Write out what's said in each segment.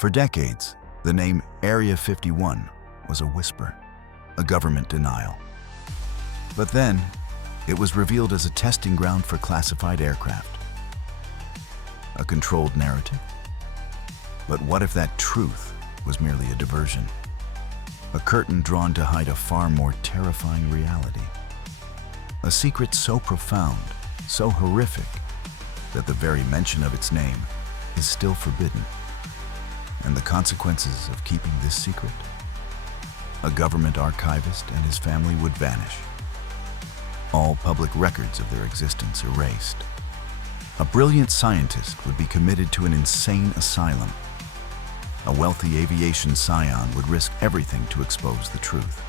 For decades, the name Area 51 was a whisper, a government denial. But then, it was revealed as a testing ground for classified aircraft. A controlled narrative? But what if that truth was merely a diversion? A curtain drawn to hide a far more terrifying reality. A secret so profound, so horrific, that the very mention of its name is still forbidden. And the consequences of keeping this secret? A government archivist and his family would vanish. All public records of their existence erased. A brilliant scientist would be committed to an insane asylum. A wealthy aviation scion would risk everything to expose the truth.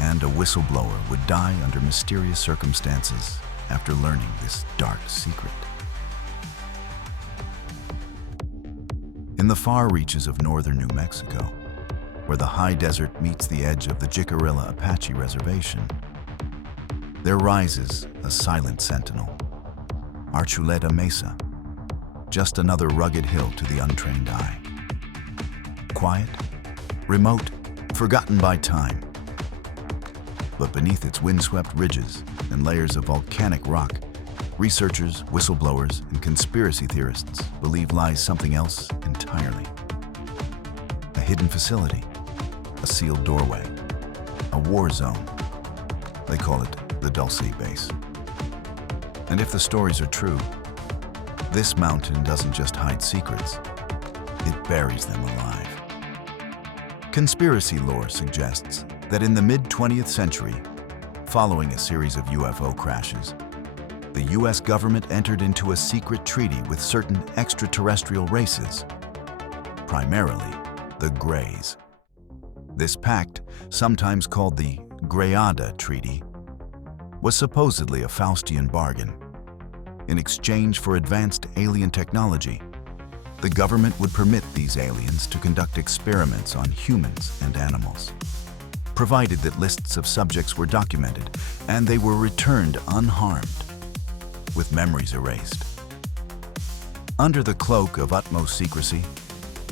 And a whistleblower would die under mysterious circumstances after learning this dark secret. In the far reaches of northern New Mexico, where the high desert meets the edge of the Jicarilla Apache Reservation, there rises a silent sentinel, Archuleta Mesa, just another rugged hill to the untrained eye. Quiet, remote, forgotten by time. But beneath its windswept ridges and layers of volcanic rock, researchers, whistleblowers, and conspiracy theorists believe lies something else entirely. A hidden facility, a sealed doorway, a war zone. They call it the Dulce Base. And if the stories are true, this mountain doesn't just hide secrets, it buries them alive. Conspiracy lore suggests that in the mid-20th century, following a series of UFO crashes, the US government entered into a secret treaty with certain extraterrestrial races, primarily the Greys. This pact, sometimes called the Greyada Treaty, was supposedly a Faustian bargain. In exchange for advanced alien technology, the government would permit these aliens to conduct experiments on humans and animals, provided that lists of subjects were documented and they were returned unharmed, with memories erased. Under the cloak of utmost secrecy,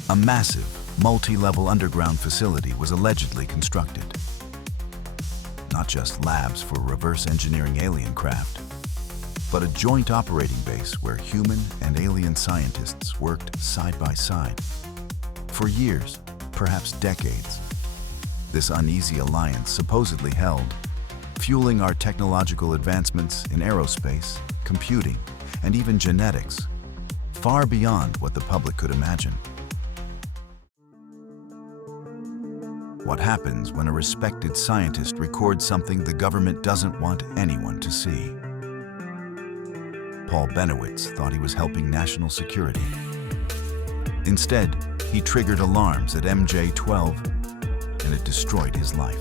a massive, multi-level underground facility was allegedly constructed. Not just labs for reverse engineering alien craft, but a joint operating base where human and alien scientists worked side by side. For years, perhaps decades, this uneasy alliance supposedly held, fueling our technological advancements in aerospace, computing, and even genetics, far beyond what the public could imagine. What happens when a respected scientist records something the government doesn't want anyone to see? Paul Benowitz thought he was helping national security. Instead, he triggered alarms at MJ-12, and it destroyed his life.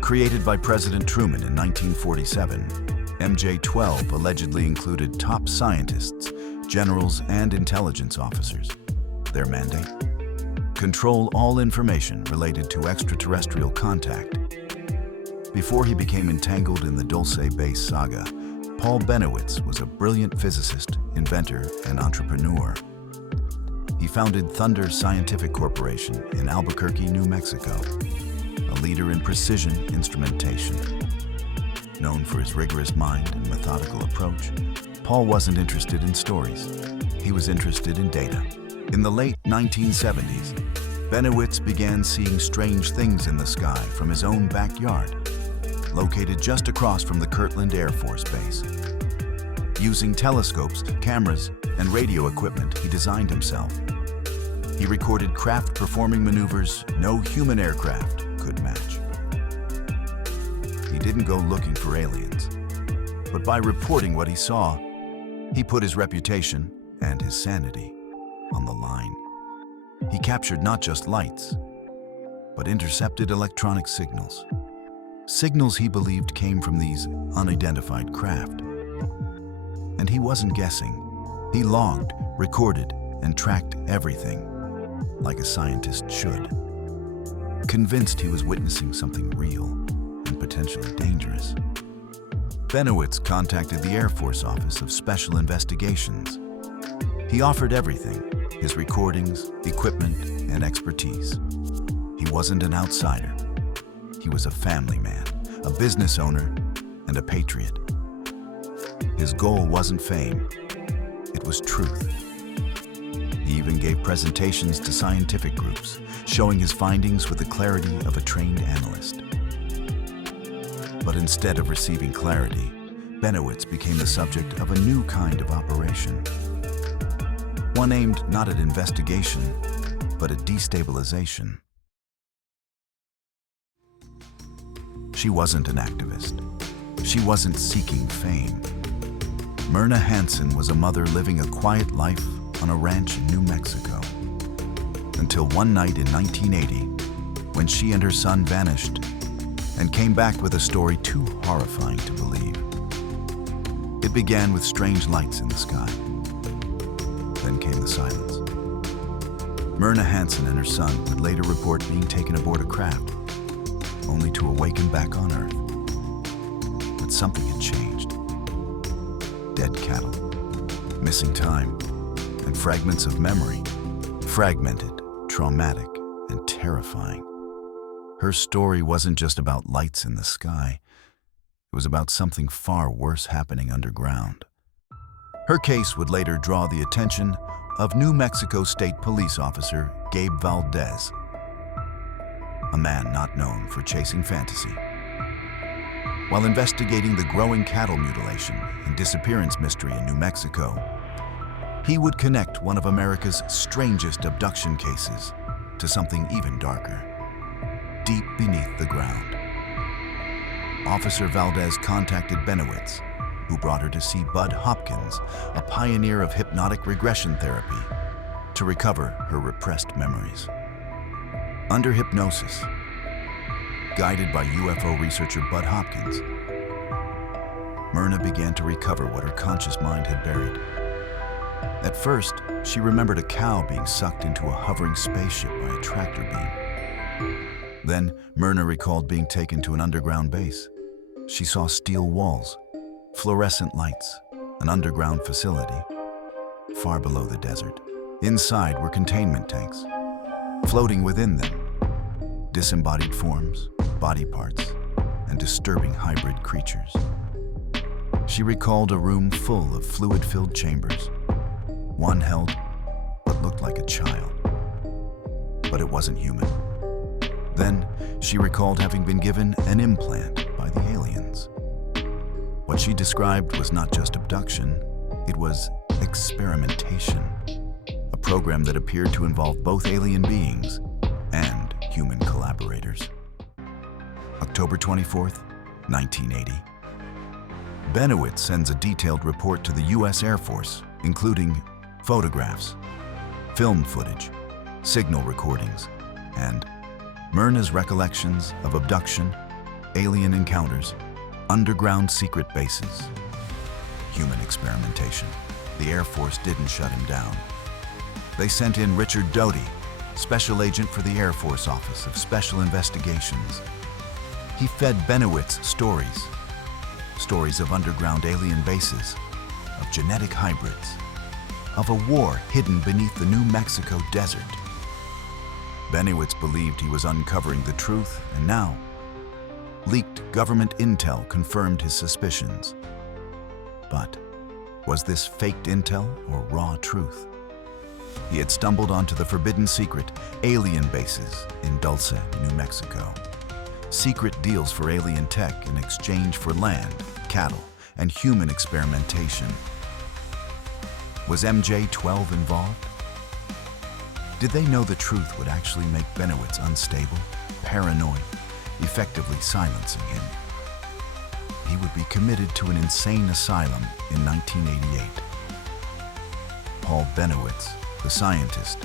Created by President Truman in 1947, MJ-12 allegedly included top scientists, generals, and intelligence officers. Their mandate? Control all information related to extraterrestrial contact. Before he became entangled in the Dulce Base saga, Paul Benowitz was a brilliant physicist, inventor, and entrepreneur. He founded Thunder Scientific Corporation in Albuquerque, New Mexico, a leader in precision instrumentation. Known for his rigorous mind and methodical approach, Paul wasn't interested in stories. He was interested in data. In the late 1970s, Bennewitz began seeing strange things in the sky from his own backyard, located just across from the Kirtland Air Force Base. Using telescopes, cameras, and radio equipment he designed himself, he recorded craft performing maneuvers no human aircraft could match. He didn't go looking for aliens, but by reporting what he saw, he put his reputation and his sanity on the line. He captured not just lights, but intercepted electronic signals. Signals he believed came from these unidentified craft. And he wasn't guessing. He logged, recorded, and tracked everything, like a scientist should. Convinced he was witnessing something real and potentially dangerous, Bennewitz contacted the Air Force Office of Special Investigations. He offered everything: his recordings, equipment, and expertise. He wasn't an outsider. He was a family man, a business owner, and a patriot. His goal wasn't fame, it was truth. He even gave presentations to scientific groups, showing his findings with the clarity of a trained analyst. But instead of receiving clarity, Bennewitz became the subject of a new kind of operation. One aimed not at investigation, but at destabilization. She wasn't an activist. She wasn't seeking fame. Myrna Hansen was a mother living a quiet life on a ranch in New Mexico. Until one night in 1980, when she and her son vanished and came back with a story too horrifying to believe. It began with strange lights in the sky. Then came the silence. Myrna Hansen and her son would later report being taken aboard a craft, only to awaken back on Earth. But something had changed. Dead cattle, missing time, and fragments of memory. Fragmented, traumatic, and terrifying. Her story wasn't just about lights in the sky. It was about something far worse happening underground. Her case would later draw the attention of New Mexico State Police Officer Gabe Valdez, a man not known for chasing fantasy. While investigating the growing cattle mutilation and disappearance mystery in New Mexico, he would connect one of America's strangest abduction cases to something even darker, deep beneath the ground. Officer Valdez contacted Bennewitz, who brought her to see Bud Hopkins, a pioneer of hypnotic regression therapy, to recover her repressed memories. Under hypnosis, guided by UFO researcher Bud Hopkins, Myrna began to recover what her conscious mind had buried. At first, she remembered a cow being sucked into a hovering spaceship by a tractor beam. Then, Myrna recalled being taken to an underground base. She saw steel walls, fluorescent lights, an underground facility, far below the desert. Inside were containment tanks. Floating within them, disembodied forms, body parts, and disturbing hybrid creatures. She recalled a room full of fluid-filled chambers. One held what looked like a child, but it wasn't human. Then, she recalled having been given an implant by the aliens. What she described was not just abduction, it was experimentation, a program that appeared to involve both alien beings and human collaborators. October 24th, 1980. Bennewitz sends a detailed report to the U.S. Air Force, including photographs, film footage, signal recordings, and Myrna's recollections of abduction, alien encounters, underground secret bases, human experimentation. The Air Force didn't shut him down. They sent in Richard Doty, Special Agent for the Air Force Office of Special Investigations. He fed Bennewitz stories of underground alien bases, of genetic hybrids, of a war hidden beneath the New Mexico desert. Bennewitz believed he was uncovering the truth, and now, leaked government intel confirmed his suspicions. But was this faked intel or raw truth? He had stumbled onto the forbidden secret alien bases in Dulce, New Mexico. Secret deals for alien tech in exchange for land, cattle, and human experimentation. Was MJ-12 involved? Did they know the truth would actually make Bennewitz unstable, paranoid, effectively silencing him? He would be committed to an insane asylum in 1988. Paul Benowitz, the scientist,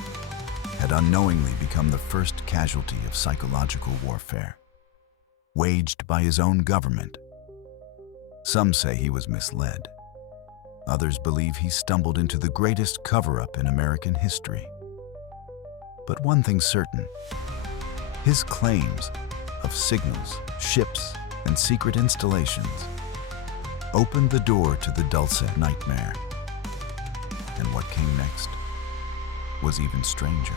had unknowingly become the first casualty of psychological warfare, waged by his own government. Some say he was misled. Others believe he stumbled into the greatest cover-up in American history. But one thing's certain, his claims of signals, ships, and secret installations opened the door to the Dulce nightmare. And what came next was even stranger.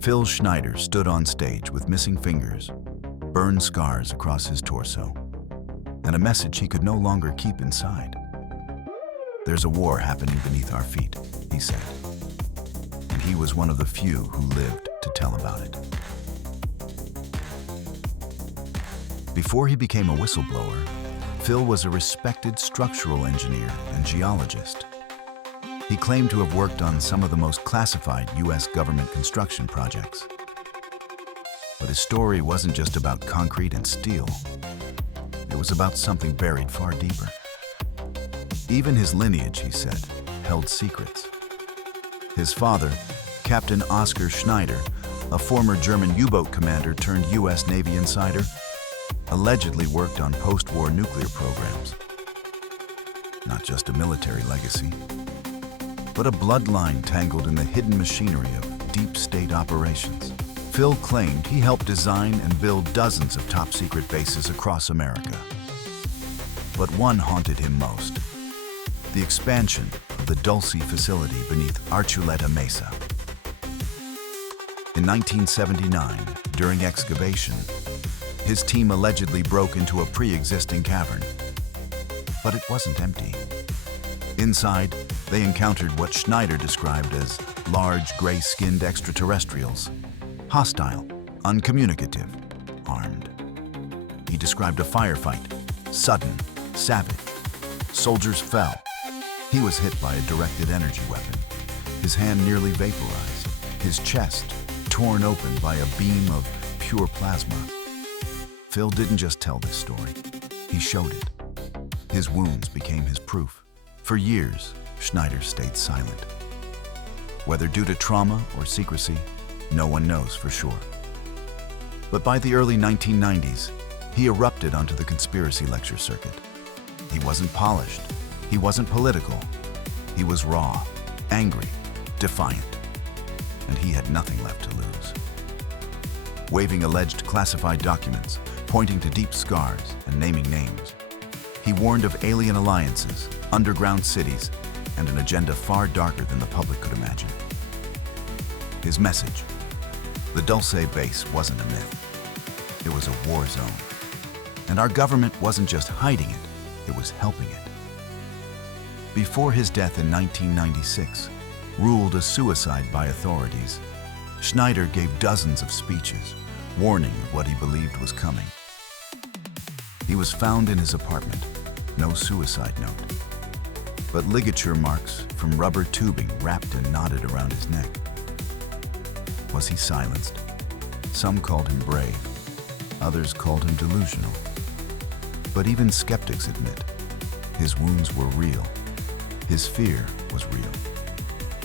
Phil Schneider stood on stage with missing fingers, burned scars across his torso, and a message he could no longer keep inside. "There's a war happening beneath our feet," he said. And he was one of the few who lived to tell about it. Before he became a whistleblower, Phil was a respected structural engineer and geologist. He claimed to have worked on some of the most classified U.S. government construction projects. But his story wasn't just about concrete and steel. It was about something buried far deeper. Even his lineage, he said, held secrets. His father, Captain Oskar Schneider, a former German U-boat commander turned U.S. Navy insider, allegedly worked on post-war nuclear programs. Not just a military legacy, but a bloodline tangled in the hidden machinery of deep state operations. Phil claimed he helped design and build dozens of top-secret bases across America. But one haunted him most: the expansion of the Dulce facility beneath Archuleta Mesa. In 1979, during excavation, his team allegedly broke into a pre-existing cavern. But it wasn't empty. Inside, they encountered what Schneider described as large, gray-skinned extraterrestrials. Hostile, uncommunicative, armed. He described a firefight, sudden, savage. Soldiers fell. He was hit by a directed energy weapon. His hand nearly vaporized, his chest torn open by a beam of pure plasma. Phil didn't just tell this story, he showed it. His wounds became his proof. For years, Schneider stayed silent. Whether due to trauma or secrecy, no one knows for sure. But by the early 1990s, he erupted onto the conspiracy lecture circuit. He wasn't polished, he wasn't political. He was raw, angry, defiant, and he had nothing left to lose. Waving alleged classified documents, pointing to deep scars and naming names, he warned of alien alliances, underground cities, and an agenda far darker than the public could imagine. His message: the Dulce Base wasn't a myth. It was a war zone. And our government wasn't just hiding it, it was helping it. Before his death in 1996, ruled a suicide by authorities, Schneider gave dozens of speeches, warning of what he believed was coming. He was found in his apartment, no suicide note, but ligature marks from rubber tubing wrapped and knotted around his neck. Was he silenced? Some called him brave, others called him delusional. But even skeptics admit his wounds were real, his fear was real,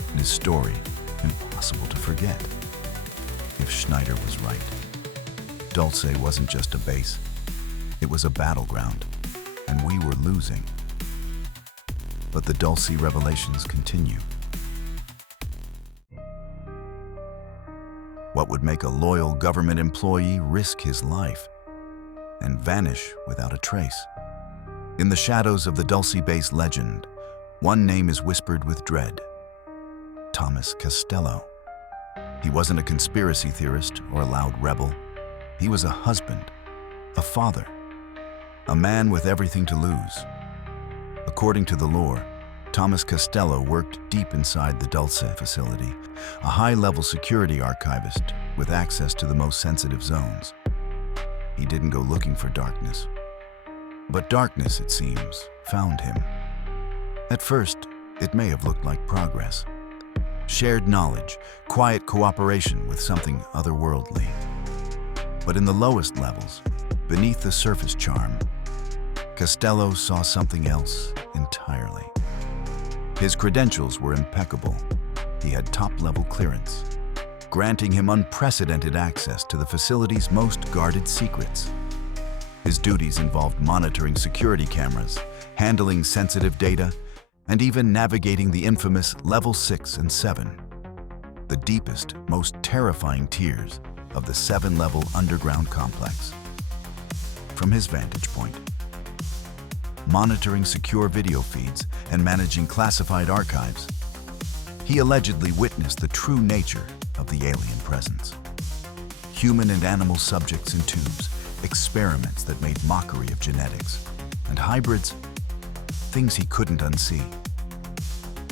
and his story impossible to forget. If Schneider was right, Dulce wasn't just a base, it was a battleground, and we were losing. But the Dulce revelations continue. What would make a loyal government employee risk his life and vanish without a trace? In the shadows of the Dulce Base legend, one name is whispered with dread: Thomas Castello. He wasn't a conspiracy theorist or a loud rebel. He was a husband, a father, a man with everything to lose. According to the lore, Thomas Castello worked deep inside the Dulce facility, a high-level security archivist with access to the most sensitive zones. He didn't go looking for darkness. But darkness, it seems, found him. At first, it may have looked like progress. Shared knowledge, quiet cooperation with something otherworldly. But in the lowest levels, beneath the surface charm, Castello saw something else entirely. His credentials were impeccable. He had top-level clearance, granting him unprecedented access to the facility's most guarded secrets. His duties involved monitoring security cameras, handling sensitive data, and even navigating the infamous Level 6 and 7, the deepest, most terrifying tiers of the 7-level underground complex. From his vantage point, monitoring secure video feeds and managing classified archives, he allegedly witnessed the true nature of the alien presence. Human and animal subjects in tubes, experiments that made mockery of genetics, and hybrids, things he couldn't unsee.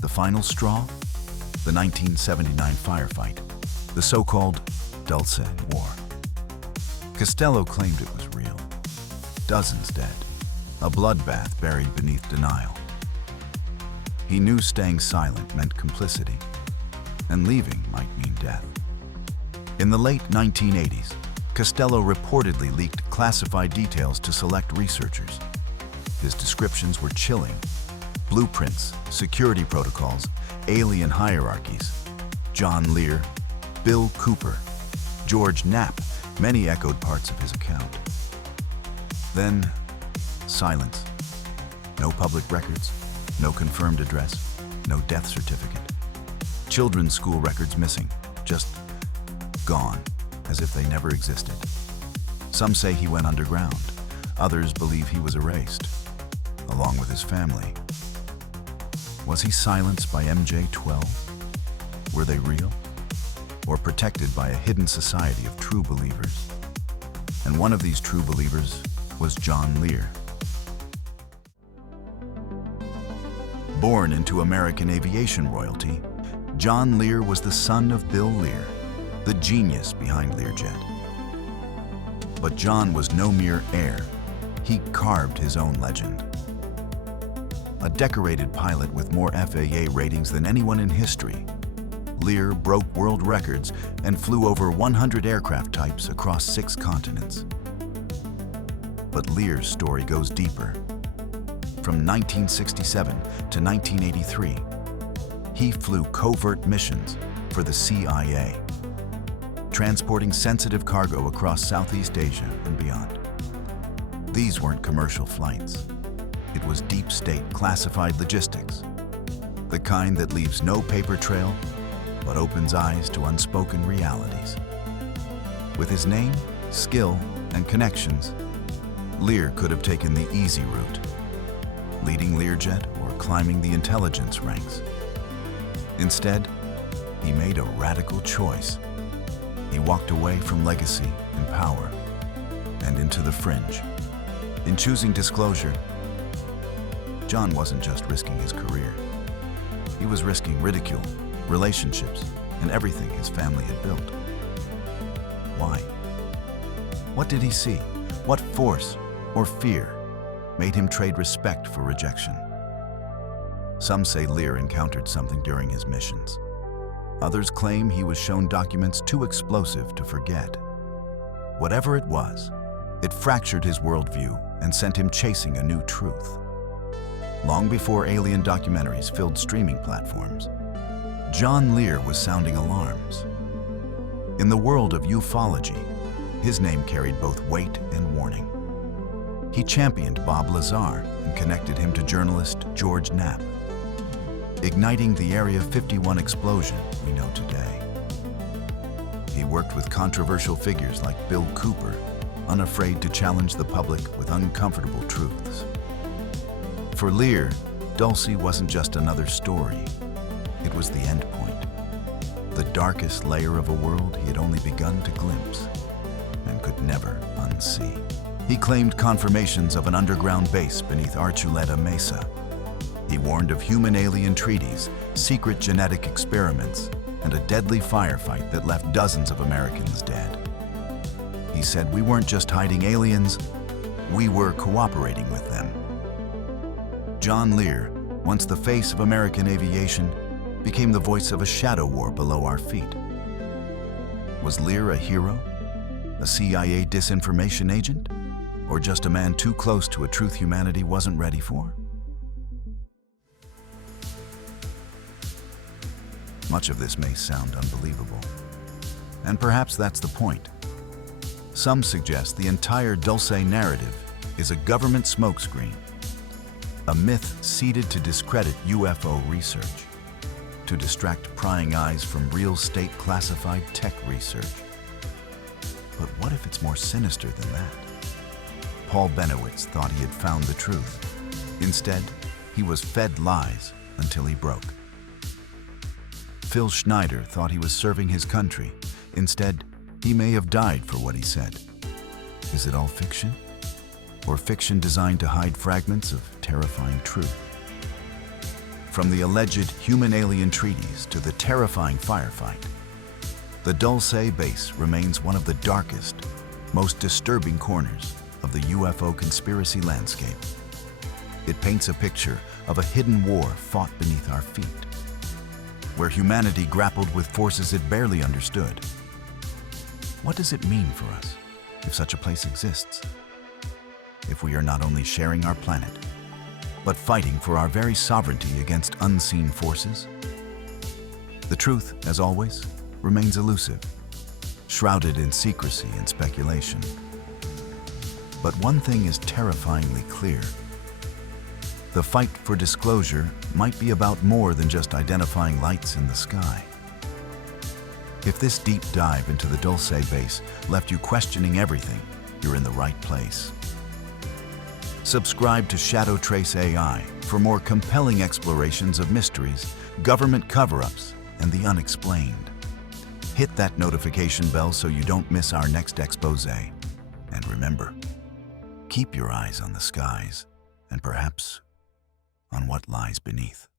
The final straw? The 1979 firefight, the so-called Dulce War. Castello claimed it was real. Dozens dead, a bloodbath buried beneath denial. He knew staying silent meant complicity, and leaving might mean death. In the late 1980s, Castello reportedly leaked classified details to select researchers. His descriptions were chilling. Blueprints, security protocols, alien hierarchies. John Lear, Bill Cooper, George Knapp, many echoed parts of his account. Then, silence. No public records, no confirmed address, no death certificate. Children's school records missing, just gone, as if they never existed. Some say he went underground. Others believe he was erased, along with his family. Was he silenced by MJ-12? Were they real? Or protected by a hidden society of true believers? And one of these true believers was John Lear. Born into American aviation royalty, John Lear was the son of Bill Lear, the genius behind Learjet. But John was no mere heir. He carved his own legend. A decorated pilot with more FAA ratings than anyone in history, Lear broke world records and flew over 100 aircraft types across 6 continents. But Lear's story goes deeper. From 1967 to 1983, he flew covert missions for the CIA, transporting sensitive cargo across Southeast Asia and beyond. These weren't commercial flights. It was deep state classified logistics, the kind that leaves no paper trail but opens eyes to unspoken realities. With his name, skill, and connections, Lear could have taken the easy route, leading Learjet or climbing the intelligence ranks. Instead, he made a radical choice. He walked away from legacy and power and into the fringe. In choosing disclosure, John wasn't just risking his career. He was risking ridicule, relationships, and everything his family had built. Why? What did he see? What force or fear made him trade respect for rejection? Some say Lear encountered something during his missions. Others claim he was shown documents too explosive to forget. Whatever it was, it fractured his worldview and sent him chasing a new truth. Long before alien documentaries filled streaming platforms, John Lear was sounding alarms. In the world of ufology, his name carried both weight and warning. He championed Bob Lazar and connected him to journalist George Knapp, igniting the Area 51 explosion we know today. He worked with controversial figures like Bill Cooper, unafraid to challenge the public with uncomfortable truths. For Lear, Dulce wasn't just another story. It was the end point, the darkest layer of a world he had only begun to glimpse and could never unsee. He claimed confirmations of an underground base beneath Archuleta Mesa. He warned of human-alien treaties, secret genetic experiments, and a deadly firefight that left dozens of Americans dead. He said we weren't just hiding aliens, we were cooperating with them. John Lear, once the face of American aviation, became the voice of a shadow war below our feet. Was Lear a hero? A CIA disinformation agent? Or just a man too close to a truth humanity wasn't ready for? Much of this may sound unbelievable. And perhaps that's the point. Some suggest the entire Dulce narrative is a government smokescreen, a myth seeded to discredit UFO research, to distract prying eyes from real state classified tech research. But what if it's more sinister than that? Paul Benowitz thought he had found the truth. Instead, he was fed lies until he broke. Phil Schneider thought he was serving his country. Instead, he may have died for what he said. Is it all fiction? Or fiction designed to hide fragments of terrifying truth? From the alleged human-alien treaties to the terrifying firefight, the Dulce Base remains one of the darkest, most disturbing corners of the UFO conspiracy landscape. It paints a picture of a hidden war fought beneath our feet, where humanity grappled with forces it barely understood. What does it mean for us if such a place exists? If we are not only sharing our planet, but fighting for our very sovereignty against unseen forces? The truth, as always, remains elusive, shrouded in secrecy and speculation. But one thing is terrifyingly clear. The fight for disclosure might be about more than just identifying lights in the sky. If this deep dive into the Dulce Base left you questioning everything, you're in the right place. Subscribe to Shadow Trace AI for more compelling explorations of mysteries, government cover-ups, and the unexplained. Hit that notification bell so you don't miss our next expose. And remember, keep your eyes on the skies and perhaps on what lies beneath.